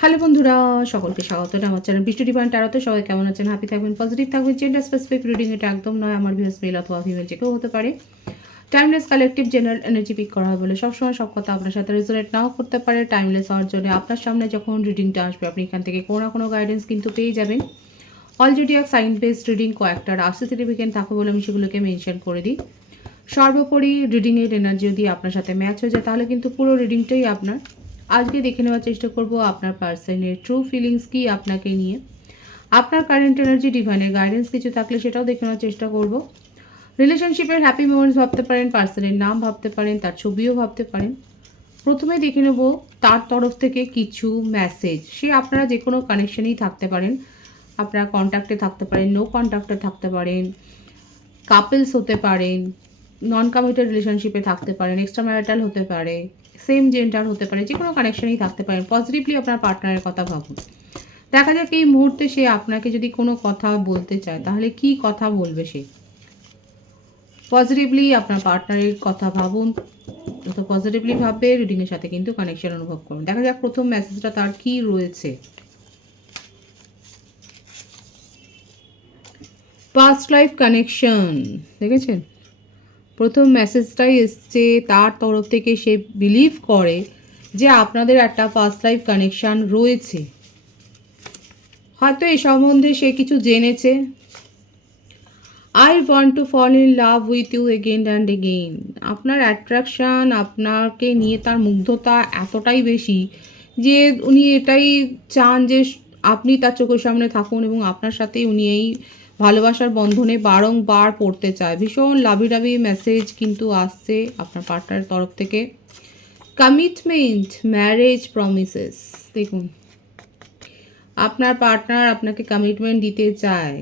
Hello বন্ধুরা, সকলকে স্বাগত আমার চ্যানেল বৃষ্টি ডিভাইন ট্যারোতে। সবাই কেমন আছেন? হ্যাপি থাকবেন, পজিটিভ থাকবেন। জেন্ডার স্পেসিফিক রিডিং এটা একদম নয়। আমার ভিউয়ার্স মেল অথবা ফিমেল যে কেউ হতে পারে। Timeless collective general energy pick করা হয় বলে সবসময় সব কথা আপনার সাথে রেজোনেট নাও করতে পারে। টাইমলেস হওয়ার জন্য আপনার সামনে যখন রিডিংটা আসবে আপনি এখান থেকে কোনো না কোনো গাইডেন্স কিন্তু পেয়ে যাবেন। All zodiac sign based reading কয়েকটা রাশি সিগনিফিকেন্ট থাকে বলে আমি সেগুলোকে মেনশন করে দিই। সর্বোপরি রিডিংয়ের এনার্জি যদি আপনার সাথে ম্যাচ হয়ে যায় তাহলে কিন্তু পুরো রিডিংটাই আপনার। আজকে দেখে নেওয়ার চেষ্টা করব আপনার পার্সনের ট্রু ফিলিংস কি আপনাকে নিয়ে, আপনার কারেন্ট এনার্জি, ডিভাইনের গাইডেন্স কিছু থাকলে সেটাও দেখে নেওয়ার চেষ্টা করব। রিলেশনশিপের হ্যাপি মোমেন্টস ভাবতে পারেন, পার্সনের নাম ভাবতে পারেন, তার ছবিও ভাবতে পারেন। প্রথমে দেখে নেব তার তরফ থেকে কিছু মেসেজ। সে আপনারা যে কোনো কানেকশনেই থাকতে পারেন, আপনারা কন্ট্যাক্টে থাকতে পারেন, নো কন্ট্যাক্টে থাকতে পারেন, কাপলস হতে পারেন, নন কমিটেড রিলেশনশিপে থাকতে পারেন, এক্সট্রা ম্যারিটাল হতে পারে, সেম জেন্ডার হতে পারে, যে কোনো কানেকশনেই থাকতে পারেন। পজিটিভলি আপনার পার্টনারের কথা ভাবুন। দেখা যাক এই মুহূর্তে সে আপনাকে যদি কোনো কথা বলতে চায় তাহলে কি কথা বলবে সে। পজিটিভলি আপনার পার্টনারের কথা ভাবুন, যত পজিটিভলি ভাববে রিডিংয়ের সাথে কিন্তু কানেকশন অনুভব করুন। দেখা যাক প্রথম মেসেজটা তার কি রয়েছে। পাস্ট লাইফ কানেকশন, দেখেছেন? প্রথম মেসেজটাই এসছে তার তরফ থেকে। সে বিলিভ করে যে আপনাদের একটা পাস্ট লাইফ কানেকশান রয়েছে। হয়তো এ সম্বন্ধে সে কিছু জেনেছে। I want to fall in love with you again and again. আপনার অ্যাট্রাকশান, আপনাকে নিয়ে তার মুগ্ধতা এতটাই বেশি যে উনি এটাই চান যে আপনি তার চোখের সামনে থাকুন এবং আপনার সাথেই উনি এই ভালোবাসার বন্ধনে বারংবার পড়তে চায়। ভীষণ লাভি লাভি মেসেজ কিন্তু আসছে আপনার পার্টনারের তরফ থেকে। Commitment, marriage promises. দেখুন, আপনার পার্টনার আপনাকে কমিটমেন্ট দিতে চায়।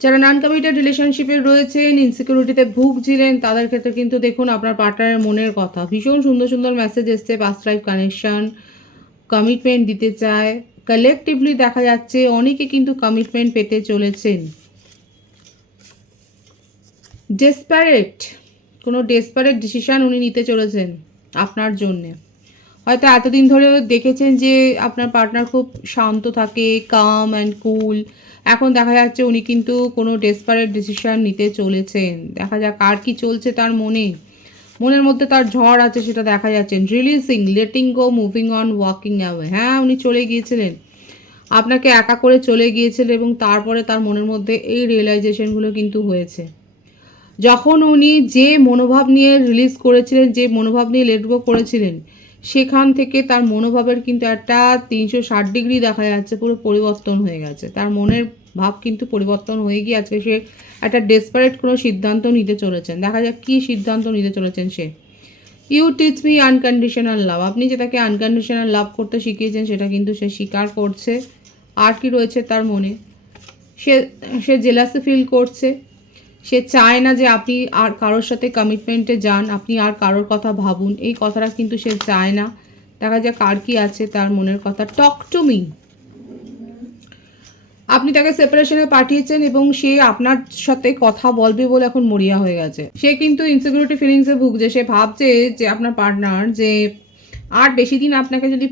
যারা নন কমিটেড রিলেশনশিপে রয়েছেন, ইনসিকিউরিটিতে ভুগছিলেন, তাদের ক্ষেত্রে কিন্তু দেখুন আপনার পার্টনারের মনের কথা। ভীষণ সুন্দর সুন্দর মেসেজ এসছে। পাস্ট লাইফ কানেকশন, কমিটমেন্ট দিতে চায়। কালেকটিভলি দেখা যাচ্ছে অনেকে কিন্তু কমিটমেন্ট পেতে চলেছেন। ডেসপারেট, কোনো ডেসপারেট ডিসিশান উনি নিতে চলেছেন আপনার জন্যে। হয়তো এতদিন ধরে দেখেছেন যে আপনার পার্টনার খুব শান্ত থাকে, কাম অ্যান্ড কুল। এখন দেখা যাচ্ছে উনি কিন্তু কোনো ডেসপারেট ডিসিশান নিতে চলেছেন। দেখা যাক আর কি চলছে তার মনের মধ্যে তার ঝড় আছে, সেটা দেখা যাচ্ছে। Releasing, letting go, moving on, walking away. হ্যাঁ, উনি চলে গিয়েছিলেন, আপনাকে একা করে চলে গিয়েছিলেন এবং তারপরে তার মনের মধ্যে এই রিয়েলাইজেশনগুলো কিন্তু হয়েছে। যখন উনি যে মনোভাব নিয়ে রিলিজ করেছিলেন, যে মনোভাব নিয়ে লেট গো করেছিলেন, সেখান থেকে তার মনোভাবের কিন্তু একটা 360 ডিগ্রি দেখা যাচ্ছে, পুরো পরিবর্তন হয়ে গেছে। তার মনের ভাব কিন্তু পরিবর্তন হয়ে গিয়ে আজকে সে একটা ডেসপারেট কোনো সিদ্ধান্ত নিতে চলেছেন। দেখা যাক কী সিদ্ধান্ত নিতে চলেছেন সে। You teach me unconditional love. আপনি যে তাকে আনকন্ডিশনাল লাভ করতে শিখিয়েছেন সেটা কিন্তু সে স্বীকার করছে। আর কি রয়েছে তার মনে? সে সে জেলাসি ফিল করছে। সে চায় না যে আপনি আর কারোর সাথে কমিটমেন্টে যান, আপনি আর কারোর কথা ভাবুন। এই কথাটা কিন্তু সে চায় না। দেখা যাক আর কি আছে তার মনের কথা। Talk to me. আপনি তাকে সেপারেশনে পাঠিয়েছেন এবং সে আপনার সাথে কথা বলবে বলে এখন মরিয়া হয়ে গেছে। সে কিন্তু ইনসিকিউরিটি ফিলিংসে ভুগছে। সে ভাবছে যে আপনার পার্টনার যে আর বেশি দিন আপনাকে যদি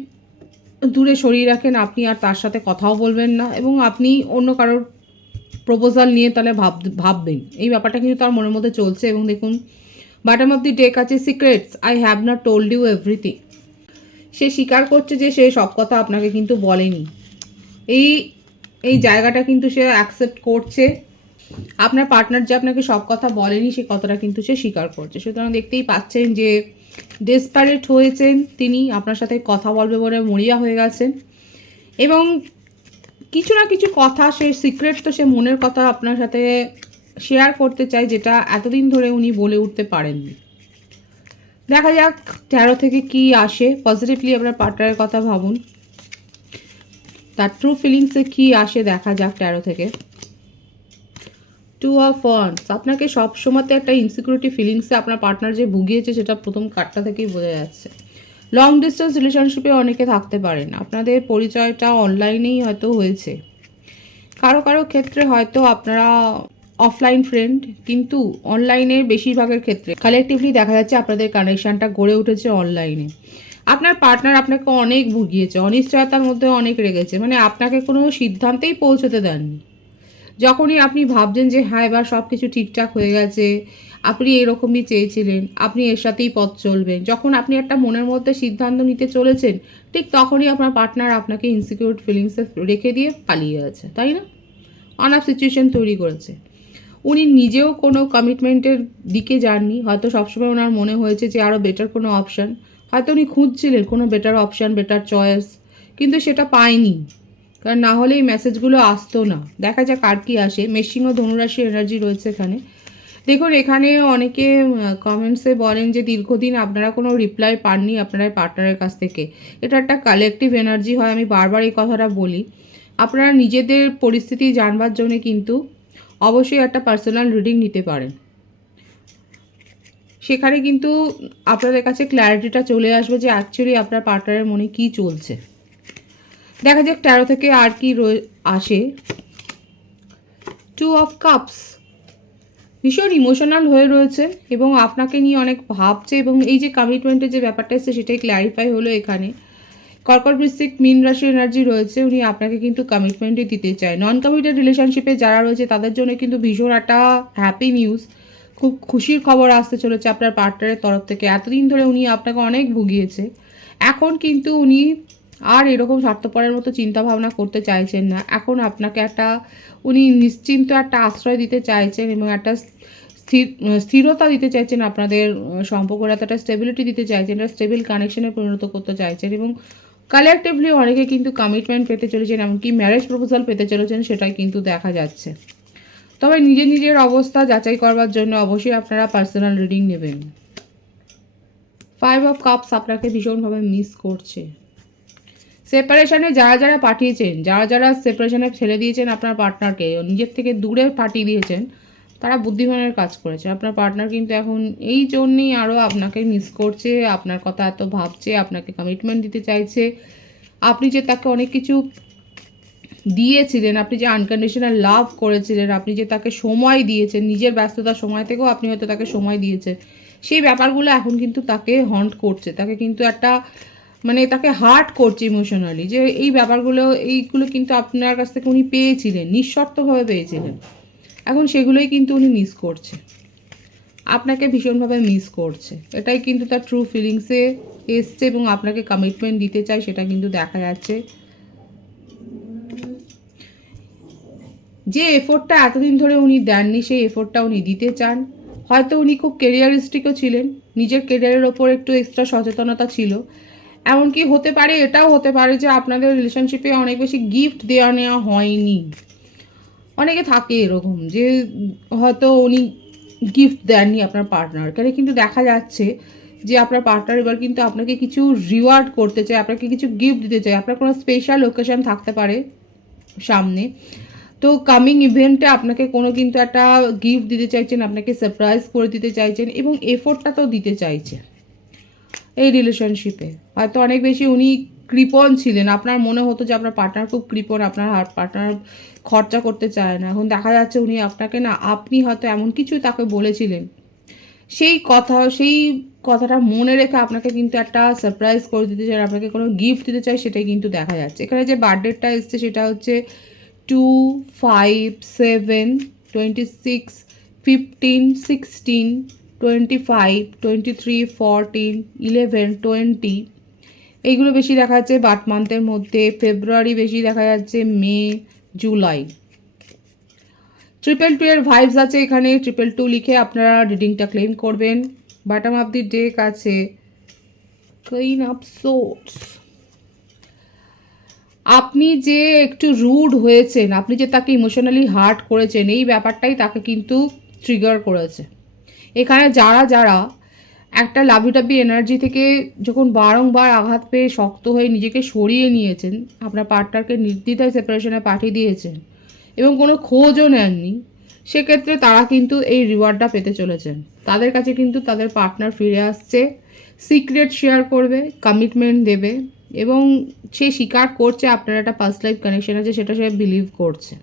দূরে সরিয়ে রাখেন, আপনি আর তার সাথে কথাও বলবেন না এবং আপনি অন্য কারোর প্রপোজাল নিয়ে তাহলে ভাববেন। এই ব্যাপারটা কিন্তু তার মনের মধ্যে চলছে। এবং দেখুন বটম অফ দি ডেক আছে secrets, I have not told you everything. সে স্বীকার করছে যে সে সব কথা আপনাকে কিন্তু বলেনি। এই এই জায়গাটা কিন্তু সে অ্যাকসেপ্ট করছে। আপনার পার্টনার যে আপনাকে সব কথা বলেনি সে কথাটা কিন্তু সে স্বীকার করছে। সুতরাং দেখতেই পাচ্ছেন যে ডেসপারেট হয়েছেন তিনি, আপনার সাথে কথা বলবে বলে মরিয়া হয়ে গেছেন এবং কিছু না কিছু কথা, সে সিক্রেট তো সে মনের কথা আপনার সাথে শেয়ার করতে চায়, যেটা এতদিন ধরে উনি বলে উঠতে পারেননি। দেখা যাক 13 থেকে কি আসে। পজিটিভলি আপনার পার্টনারের কথা ভাবুন, তার ট্রু ফিলিংসে কি আসে দেখা যাক 13 থেকে। 2 অফ ওয়ান্ডস। আপনাকে সব সময়তে একটা ইনসিকিউরিটি ফিলিংসে আপনার পার্টনার যে ভুগিয়েছে সেটা প্রথম কার্ডটা থেকেই বোঝা যাচ্ছে। লং ডিস্টেন্স রিলেশনশিপে অনেকে থাকতে পারেন, আপনাদের পরিচয়টা অনলাইনেই হয়তো হয়েছে। কারো কারো ক্ষেত্রে হয়তো আপনারা অফলাইন ফ্রেন্ড, কিন্তু অনলাইনে বেশিরভাগের ক্ষেত্রে কালেকটিভলি দেখা যাচ্ছে আপনাদের কানেকশানটা গড়ে উঠেছে অনলাইনে। আপনার পার্টনার আপনাকে অনেক ভুগিয়েছে, অনিশ্চয়তার মধ্যে অনেক রেগেছে, মানে আপনাকে কোনো সিদ্ধান্তেই পৌঁছতে দেননি। যখনই আপনি ভাবছেন যে হ্যাঁ এবার সব কিছু ঠিকঠাক হয়ে গেছে, আপনি এরকমই চেয়েছিলেন, আপনি এর সাথেই পথ চলবেন, যখন আপনি একটা মনের মধ্যে সিদ্ধান্ত নিতে চলেছেন, ঠিক তখনই আপনার পার্টনার আপনাকে ইনসিকিউর ফিলিংসে রেখে দিয়ে পালিয়ে গেছে, তাই না? অনাফ সিচুয়েশন তৈরি করেছে। উনি নিজেও কোনো কমিটমেন্টের দিকে যাননি, হয়তো সবসময় ওনার মনে হয়েছে যে আরও বেটার কোনো অপশান, হয়তো উনি খুঁজছিলেন কোনো বেটার অপশান, বেটার চয়েস, কিন্তু সেটা পায়নি। কারণ না হলে এই মেসেজগুলো আসতো না। দেখা যাক আর কি আসে। মেশিং ও ধনুরাশি এনার্জি রয়েছে এখানে। দেখুন এখানে অনেকে কমেন্টসে বলেন যে দীর্ঘদিন আপনারা কোনো রিপ্লাই পাননি আপনারা পার্টনারের কাছ থেকে। এটা একটা কালেকটিভ এনার্জি হয়, আমি বারবার এই কথাটা বলি। আপনারা নিজেদের পরিস্থিতি জানবার জন্য কিন্তু অবশ্যই একটা পার্সোনাল রিডিং নিতে পারেন। সেখানে কিন্তু আপনাদের কাছে ক্ল্যারিটিটা চলে আসবে যে অ্যাকচুয়ালি আপনার পার্টনারের মনে কী চলছে। দেখা যাক 13 থেকে আর কি আসে। 2 অফ কাপস, ভীষণ ইমোশনাল হয়ে রয়েছে এবং আপনাকে নিয়ে অনেক ভাবছে, এবং এই যে কমিটমেন্টের যে ব্যাপারটা এসছে সেটাই ক্ল্যারিফাই হলো এখানে। কর্কট বৃশ্চিক মীন রাশি এনার্জি রয়েছে, উনি আপনাকে কিন্তু কমিটমেন্টই দিতে চায়। নন কমিটেড রিলেশনশিপে যারা রয়েছে তাদের জন্য কিন্তু ভীষণ একটা হ্যাপি নিউজ, খুব খুশির খবর আসতে চলেছে আপনার পার্টনারের তরফ থেকে। এতদিন ধরে উনি আপনাকে অনেক ভুগিয়েছে, এখন কিন্তু উনি আর এরকম স্বার্থপরের মতো চিন্তা ভাবনা করতে চাইছেন না। এখন আপনাকে একটা উনি নিশ্চিন্ত একটা আশ্রয় দিতে চাইছেন এবং একটা স্থিরতা দিতে চাইছেন, আপনাদের সম্পর্কটা একটা স্টেবিলিটি দিতে চাইছেন, একটা স্টেবল কানেকশনে পরিণত করতে চাইছেন, এবং কালেকটিভলি অনেকে কিন্তু কমিটমেন্ট পেতে চলেছেন, এমনকি ম্যারেজ প্রপোজাল পেতে চলেছেন, সেটাই কিন্তু দেখা যাচ্ছে। তবে নিজের নিজের অবস্থা যাচাই করবার জন্য অবশ্যই আপনারা পার্সোনাল রিডিং নেবেন। 5 অফ কাপস আপনাকে ভীষণভাবে মিস করছে। সেপারেশনে যারা যারা পাঠিয়েছেন, যারা যারা সেপারেশনে ফেলে দিয়েছেন আপনার পার্টনারকে, নিজের থেকে দূরে পাঠিয়ে দিয়েছেন, তারা বুদ্ধিমানের কাজ করেছে। আপনার পার্টনার কিন্তু এখন এই জন্যেই আরও আপনাকে মিস করছে, আপনার কথা এত ভাবছে, আপনাকে কমিটমেন্ট দিতে চাইছে। আপনি যে তাকে অনেক কিছু দিয়েছিলেন, আপনি যে আনকন্ডিশনাল লাভ করেছিলেন, আপনি যে তাকে সময় দিয়েছেন, নিজের ব্যস্ততার সময় থেকেও আপনি হয়তো তাকে সময় দিয়েছেন, সেই ব্যাপারগুলো এখন কিন্তু তাকে হন্ট করছে, তাকে কিন্তু একটা মানে তাকে হার্ট করছে ইমোশনালি, যে এই ব্যাপারগুলো এইগুলো কিন্তু আপনার কাছ থেকে উনি পেয়েছিলেন, নিঃশর্তভাবে পেয়েছিলেন, এখন সেগুলোই কিন্তু উনি মিস করছে, আপনাকে ভীষণভাবে মিস করছে। এটাই কিন্তু তার ট্রু ফিলিংসে এসছে এবং আপনাকে কমিটমেন্ট দিতে চায়, সেটা কিন্তু দেখা যাচ্ছে। যে এফোর্টটা এতদিন ধরে উনি দেননি, সেই এফোর্টটা উনি দিতে চান। হয়তো উনি খুব কেরিয়ারিস্টিকও ছিলেন, নিজের কেরিয়ারের ওপর একটু এক্সট্রা সচেতনতা ছিল। এমনকি হতে পারে, এটাও হতে পারে যে আপনাদের রিলেশনশিপে অনেক বেশি গিফট দেওয়া নেওয়া হয়নি। অনেকে থাকে এরকম যে হয়তো উনি গিফট দেননি আপনার পার্টনারকে, কিন্তু দেখা যাচ্ছে যে আপনার পার্টনার এবার কিন্তু আপনাকে কিছু রিওয়ার্ড করতে চায়, আপনাকে কিছু গিফট দিতে চায়। আপনার কোনো স্পেশাল ওকেশন থাকতে পারে সামনে, তো কামিং ইভেন্টে আপনাকে কোনো কিন্তু একটা গিফট দিতে চাইছেন, আপনাকে সারপ্রাইজ করে দিতে চাইছেন, এবং এফোর্টটা তো দিতে চাইছে এই রিলেশনশিপে। হয়তো অনেক বেশি উনি কৃপণ ছিলেন, আপনার মনে হতো যে আপনার পার্টনার খুব কৃপণ, আপনার পার্টনার খরচা করতে চায় না। এখন দেখা যাচ্ছে উনি আপনাকে না, আপনি হয়তো এমন কিছু তাকে বলেছিলেন, সেই কথাটা মনে রেখে আপনাকে কিন্তু একটা সারপ্রাইজ করে দিতে চায়, আপনাকে কোনো গিফট দিতে চায়, সেটাই কিন্তু দেখা যাচ্ছে। এখানে যে বার্থডেটা এসছে সেটা হচ্ছে 2, 5, 7, 26, 15, 16, 25, 23, 14, 11, 20, এইগুলো বেশি দেখা যাচ্ছে বার্থ মান্থের মধ্যে। ফেব্রুয়ারি বেশি দেখা যাচ্ছে, মে, জুলাই। 222 এর ভাইবস আছে এখানে, 222 লিখে আপনারা রিডিংটা ক্লেম করবেন। বটম অফ দি ডেক আছে কুইন অফ সোর্ডস। আপনি যে একটু রুড হয়েছেন, আপনি যে তাকে ইমোশনালি হার্ট করেছেন, এই ব্যাপারটাই তাকে কিন্তু ট্রিগার করেছে। এখানে যারা যারা একটা লাভিটাভি এনার্জি থেকে যখন বারংবার আঘাত পেয়ে শক্ত হয়ে নিজেকে সরিয়ে নিয়েছেন, আপনার পার্টনারকে নির্দ্বিধায় সেপারেশনে পাঠিয়ে দিয়েছেন এবং কোনো খোঁজও নেননি, সেক্ষেত্রে তারা কিন্তু এই রিওয়ার্ডটা পেতে চলেছেন। তাদের কাছে কিন্তু তাদের পার্টনার ফিরে আসছে, সিক্রেট শেয়ার করবে, কমিটমেন্ট দেবে, এবং সে স্বীকার করছে আপনার একটা পাস্ট লাইফ কানেকশন আছে, সেটা সে বিলিভ করছে।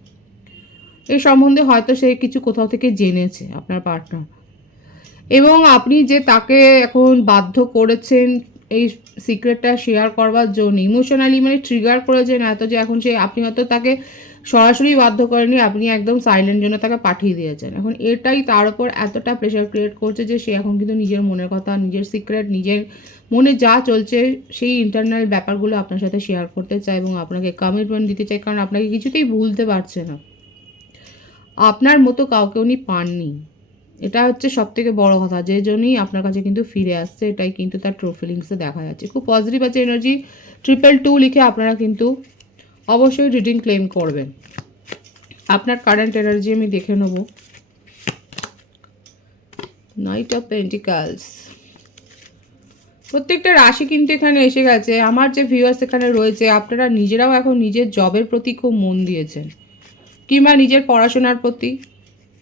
এই সম্বন্ধে হয়তো সে কিছু কোথাও থেকে জেনেছে আপনার পার্টনার, এবং আপনি যে তাকে এখন বাধ্য করেছেন এই সিক্রেটটা শেয়ার করবার জন্য ইমোশনালি মানে ট্রিগার করেছেন এত যে এখন আপনি হয়তো তাকে সরাসরি বাধ্য করেনি, আপনি একদম সাইলেন্ট জন্য তাকে পাঠিয়ে দিয়েছেন। এখন এটাই তার উপর এতটা প্রেশার ক্রিয়েট করছে যে সে এখন কিন্তু নিজের মনের কথা, নিজের সিক্রেট, নিজের মনে যা চলছে সেই ইন্টারনাল ব্যাপারগুলো আপনার সাথে শেয়ার করতে চায় এবং আপনাকে কমিটমেন্ট দিতে চায়, কারণ আপনাকে কিছুতেই ভুলতে পারছে না। আপনার মতো কাউকে উনি পাননি, এটা হচ্ছে সবথেকে বড় কথা, যে জন্যই আপনার কাছে কিন্তু ফিরে আসছে। এটাই কিন্তু তার ট্রু ফিলিংসে দেখা যাচ্ছে। খুব পজিটিভ আছে এনার্জি। 222 লিখে আপনারা কিন্তু অবশ্যই রিডিং ক্লেম করবেন। আপনার কারেন্ট এনার্জি আমি দেখে নেব। নাইট অফ পেন্টিকালস, প্রত্যেকটা রাশি কিন্তু এখানে এসে গেছে। আমার যে ভিউয়ার্স এখানে রয়েছে, আপনারা নিজেরাও এখন নিজের জবের প্রতি খুব মন দিয়েছেন, কিংবা নিজের পড়াশোনার প্রতি,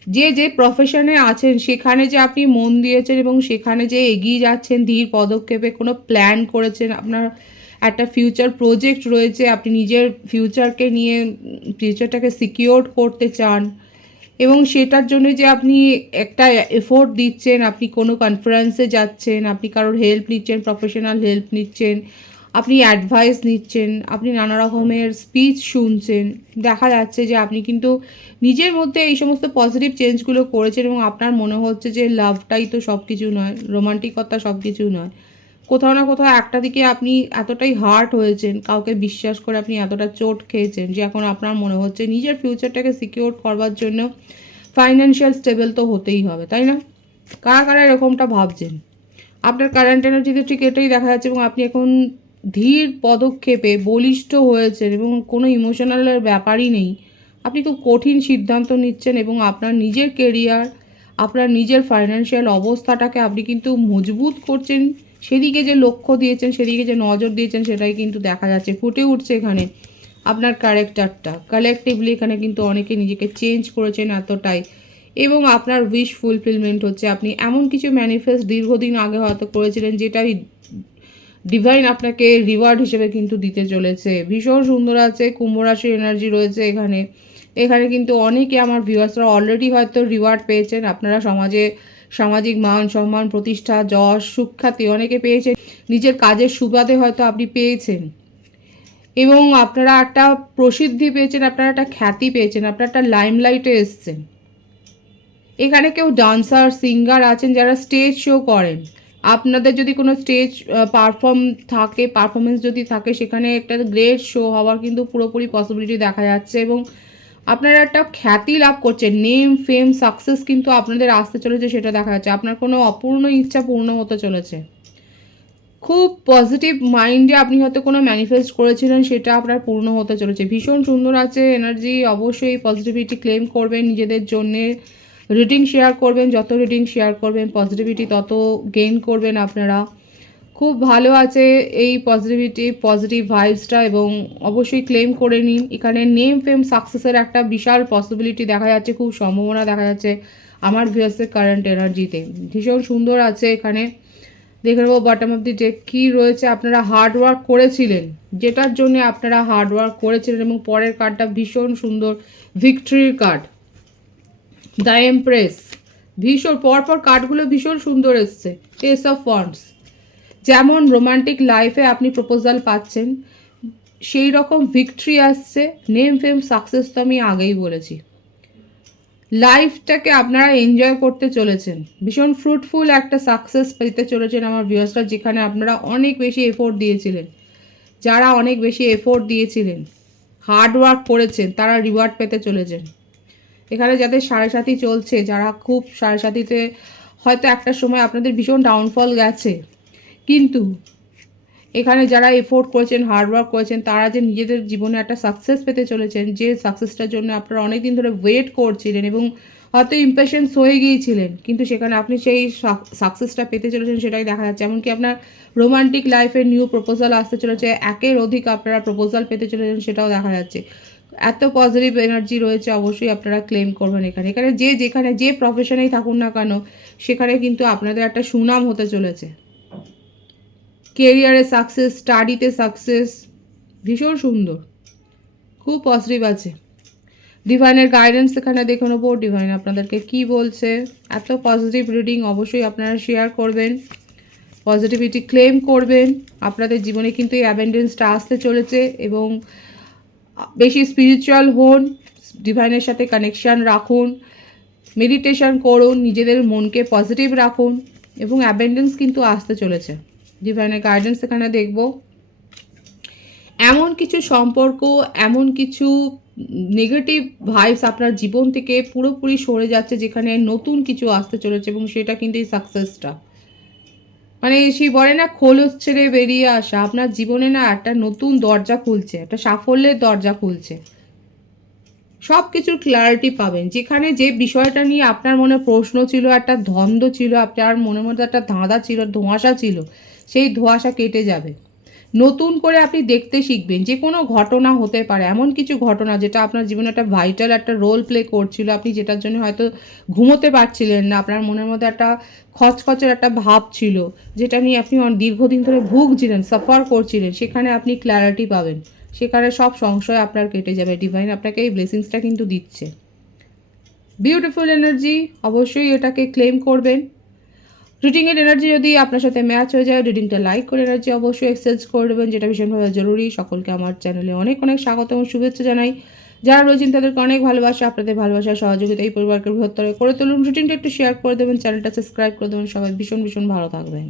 যে যে প্রফেশনে আছেন সেখানে যে আপনি মন দিয়েছেন এবং সেখানে যে এগিয়ে যাচ্ছেন ধীর পদক্ষেপে, কোনো প্ল্যান করেছেন, আপনার একটা ফিউচার প্রজেক্ট রয়েছে, আপনি নিজের ফিউচারকে নিয়ে ফিউচারটাকে সিকিওর করতে চান এবং সেটার জন্য যে আপনি একটা এফোর্ট দিচ্ছেন, আপনি কোনো কনফারেন্সে যাচ্ছেন, আপনি কারোর হেল্প নিচ্ছেন, প্রফেশনাল হেল্প নিচ্ছেন, আপনি অ্যাডভাইস নিচ্ছেন, আপনি নানা রকমের স্পিচ শুনছেন, দেখা যাচ্ছে যে আপনি কিন্তু নিজের মধ্যে এই সমস্ত পজিটিভ চেঞ্জগুলো করেছেন এবং আপনার মনে হচ্ছে যে লাভটাই তো সব কিছু নয়, রোমান্টিকতা সব কিছু নয়। কোথাও না কোথাও একটা দিকে আপনি এতটাই হার্ট হয়েছেন, কাউকে বিশ্বাস করে আপনি এতটা চোট খেয়েছেন যে এখন আপনার মনে হচ্ছে নিজের ফিউচারটাকে সিকিওর করবার জন্য ফাইন্যান্সিয়াল স্টেবল তো হতেই হবে, তাই না? কারা কারা এরকমটা ভাবছেন? আপনার কারেন্ট এনার্জিতে ঠিক এটাই দেখা যাচ্ছে এবং আপনি এখন ধীর পদক্ষেপে বলিষ্ঠ হয়েছেন এবং কোনো ইমোশনালের ব্যাপারই নেই। আপনি খুব কঠিন সিদ্ধান্ত নিচ্ছেন এবং আপনার নিজের কেরিয়ার, আপনার নিজের ফাইন্যান্সিয়াল অবস্থাটাকে আপনি কিন্তু মজবুত করছেন। সেদিকে যে লক্ষ্য দিয়েছেন, সেদিকে যে নজর দিয়েছেন, সেটাই কিন্তু দেখা যাচ্ছে, ফুটে উঠছে এখানে আপনার ক্যারেক্টারটা। কালেকটিভলি এখানে কিন্তু অনেকে নিজেকে চেঞ্জ করেছেন এতটাই, এবং আপনার উইশ ফুলফিলমেন্ট হচ্ছে। আপনি এমন কিছু ম্যানিফেস্ট দীর্ঘদিন আগে হয়তো করেছিলেন, যেটাই ডিভাইন আপনাকে রিওয়ার্ড হিসেবে কিন্তু দিতে চলেছে। ভীষণ সুন্দর আছে। কুম্ভ রাশির এনার্জি রয়েছে এখানে। এখানে কিন্তু অনেকে আমার ভিউয়ার্সরা অলরেডি হয়তো রিওয়ার্ড পেয়েছেন। আপনারা সামাজিক মান সম্মান, প্রতিষ্ঠা, যশ, সুখ্যাতি অনেকে পেয়েছেন। নিজের কাজের সুবাদে হয়তো আপনি পেয়েছেন এবং আপনারা একটা প্রসিদ্ধি পেয়েছেন, আপনারা একটা খ্যাতি পেয়েছেন, আপনারা একটা লাইমলাইটে এসছেন। এখানে কেউ ডান্সার, সিঙ্গার আছেন যারা স্টেজ শো করেন। আপনাদের যদি কোনো স্টেজ পারফরমেন্স যদি থাকে, সেখানে একটা গ্রেট শো হওয়ার কিন্তু পুরোপুরি পসিবিলিটি দেখা যাচ্ছে এবং আপনারা একটা খ্যাতি লাভ করছেন। নেম, ফেম, সাকসেস কিন্তু আপনাদের আসতে চলেছে, সেটা দেখা যাচ্ছে। আপনার কোনো অপূর্ণ ইচ্ছা পূর্ণ হতে চলেছে। খুব পজিটিভ মাইন্ডে আপনি হয়তো কোনো ম্যানিফেস্ট করেছিলেন, সেটা আপনার পূর্ণ হতে চলেছে। ভীষণ সুন্দর আছে এনার্জি। অবশ্যই পজিটিভিটি ক্লেম করবেন নিজেদের জন্যে। রিডিং শেয়ার করবেন, যত রিডিং শেয়ার করবেন পজিটিভিটি তত গেইন করবেন আপনারা। খুব ভালো আছে এই পজিটিভ ভাইবসটা এবং অবশ্যই ক্লেম করে নিন। এখানে নেম, ফেম, সাকসেসের একটা বিশাল পসিবিলিটি দেখা যাচ্ছে, খুব সম্ভাবনা দেখা যাচ্ছে আমার ভিউয়ার্সের কারেন্ট এনার্জিতে। ভীষণ সুন্দর আছে এখানে। দেখে নেবো বটম অফ দি ডেক কী রয়েছে। আপনারা হার্ডওয়ার্ক করেছিলেন, যেটার জন্য আপনারা হার্ডওয়ার্ক করেছিলেন, এবং পরের কার্ডটা ভীষণ সুন্দর, ভিক্টরির কার্ড, দ্য এমপ্রেস। ভীষণ পরপর কার্ডগুলো ভীষণ সুন্দর এসছে। এস অফ ওয়ান্ডস, যেমন রোমান্টিক লাইফে আপনি প্রপোজাল পাচ্ছেন, সেই রকম ভিক্টরি আসছে। নেম, ফেম, সাকসেস তো আমি আগেই বলেছি। লাইফটাকে আপনারা এনজয় করতে চলেছেন, ভীষণ ফ্রুটফুল একটা সাকসেস পেতে চলেছেন আমার ভিউয়ার্সরা। যেখানে আপনারা অনেক বেশি এফোর্ট দিয়েছিলেন, যারা অনেক বেশি এফোর্ট দিয়েছিলেন, হার্ডওয়ার্ক করেছেন, তারা রিওয়ার্ড পেতে চলেছেন। এখানে যাদের সাড়ে সাথী চলছে, যারা খুব সাড়ে সাথীতে হয়তো একটা সময় আপনাদের ভীষণ ডাউনফল গেছে, কিন্তু এখানে যারা এফোর্ট করেছেন, হার্ডওয়ার্ক করেছেন, তারা যে নিজেদের জীবনে একটা সাকসেস পেতে চলেছেন, যে সাকসেসটার জন্য আপনারা অনেক দিন ধরে ওয়েট করছিলেন এবং হয়তো ইম্পেশেন্স হয়ে গিয়েছিলেন, কিন্তু সেখানে আপনি সেই সাকসেসটা পেতে চলেছেন, সেটাই দেখা যাচ্ছে। এমনকি আপনার রোমান্টিক লাইফে নিউ প্রপোজাল আসতে চলেছে, একের অধিক আপনারা প্রপোজাল পেতে চলেছেন, সেটাও দেখা যাচ্ছে। এত পজিটিভ এনার্জি রয়েছে, অবশ্যই আপনারা ক্লেম করবেন এখানে। এখানে যেখানে যে প্রফেশনেই থাকুন না কেন, সেখানে কিন্তু আপনাদের একটা সুনাম হতে চলেছে। কেরিয়ারে সাকসেস, স্টাডিতে সাকসেস, ভীষণ সুন্দর, খুব পজিটিভ আছে। ডিভাইনের গাইডেন্স এখানে দেখে নেবো, ডিভাইন আপনাদেরকে কি বলছে। এত পজিটিভ রিডিং অবশ্যই আপনারা শেয়ার করবেন। পজিটিভিটি ক্লেম করবেন। আপনাদের জীবনে কিন্তু এই অ্যাবেন্ডেন্সটা আসতে চলেছে এবং বেশি স্পিরিচুয়াল হন, ডিভাইনের সাথে কানেকশান রাখুন, মেডিটেশন করুন, নিজেদের মনকে পজিটিভ রাখুন এবং অ্যাবেন্ডেন্স কিন্তু আসতে চলেছে। ডিভাইনের গাইডেন্স এখানে দেখব। এমন কিছু সম্পর্ক, এমন কিছু নেগেটিভ ভাইবস আপনার জীবন থেকে পুরোপুরি সরে যাচ্ছে, যেখানে নতুন কিছু আসতে চলেছে এবং সেটা কিন্তু এই সাকসেসটা, মানে সেই বলে না খোলস ছেড়ে বেরিয়ে আসা, আপনার জীবনে না একটা নতুন দরজা খুলছে, একটা সাফল্যের দরজা খুলছে। সব কিছুর ক্ল্যারিটি পাবেন। যেখানে যে বিষয়টা নিয়ে আপনার মনে প্রশ্ন ছিল, একটা দ্বন্দ্ব ছিল, আপনার মনের মধ্যে একটা ধাঁধা ছিল, ধোঁয়াশা ছিল, সেই ধোঁয়াশা কেটে যাবে। নতুন করে আপনি দেখতে শিখবেন। যে কোনো ঘটনা হতে পারে, এমন কিছু ঘটনা যেটা আপনার জীবনে একটা ভাইটাল একটা রোল প্লে করছিল, আপনি যেটার জন্য হয়তো ঘুমোতে পারছিলেন না, আপনার মনের মধ্যে একটা খচখচের একটা ভাব ছিল, যেটা নিয়ে আপনি দীর্ঘদিন ধরে ভুগছিলেন, সাফার করছিলেন, সেখানে আপনি ক্ল্যারিটি পাবেন। সেখানে সব সংশয় আপনার কেটে যাবে। ডিভাইন আপনাকে এই ব্লেসিংসটা কিন্তু দিচ্ছে। বিউটিফুল এনার্জি, অবশ্যই এটাকে ক্লেম করবেন। রিডিংয়ের এনার্জি যদি আপনার সাথে ম্যাচ হয়ে যায়, রিডিংটা লাইক করে এনার্জি অবশ্যই এক্সচেঞ্জ করে দেবেন, যেটা ভীষণভাবে জরুরি। সকলকে আমার চ্যানেলে অনেক অনেক স্বাগত এবং শুভেচ্ছা জানাই। যারা রয়েছেন তাদেরকে অনেক ভালোবাসা। আপনাদের ভালোবাসার সহযোগিতা এই পরিবারকে বৃহত্তর করে তুলুন। রিডিংটা একটু শেয়ার করে দেবেন, চ্যানেলটা সাবস্ক্রাইব করে দেবেন। সবাই ভীষণ ভীষণ ভালো থাকবেন।